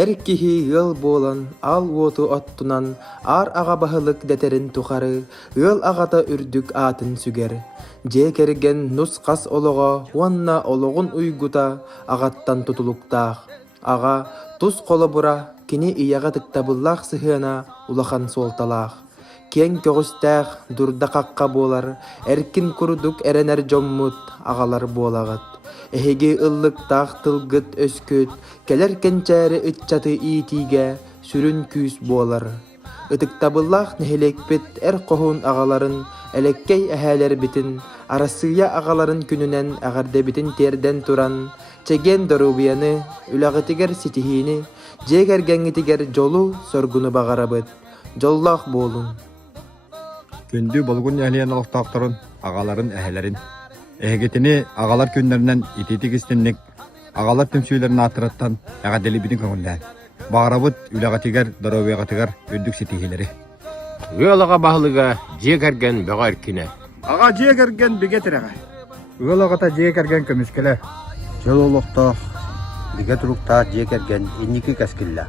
Эр киһи ыал буолан, ал уоту оттунан, ар аҕабаһылык дэтэрин тухары, ыал аҕата үрдүк аатын сүгэр. Дьэ керген нус хас олоҕо, уонна олоҕун уйгута, аҕаттан тутулуктаах. Аға тус холобура, кини ийаҕа тыктабыллаах сыһыана, улахан суолталаах. Кен көгүстәэх, дурда какка буолар, эркин курдук эренер жоммут, аҕалар буолагат. Эһиги ыллыктаах тылгыт өскөт, келер кенчээри ытчаты иитиге, сүрүн күүс буолар. Ытыктабыллаах нэһилекпит эр коһун аҕаларын, элеккей эһээлер битин, арасыйа аҕаларын күнүнэн аҕардебитин терден туран, чеген дорубияны, үлэҕитигэр ситиһиини, дьиэгэргэҥҥитигэр жолу соргуну баҕарабыт. Жоллаах буолун. Күндү болгун яһлиан алыктаактарын, агаларын эһелерин. Эһегетини агалар күннәреннән ититигистинник, агалар төмсүйләрен атыраттан, әгәделибидин көңүлләр. Багарабыт үләгәтигәр, доровиягатигәр өддүк ситиһиләре. Ыалаға баһылыга дьиэгэргэн бөҕөр кинэ. Ага жиэгерген бигетерәгә. Ыалагата жиэгерген көмүскеле. Жололуктах, биге туруктаах жиекерген инники каскилла.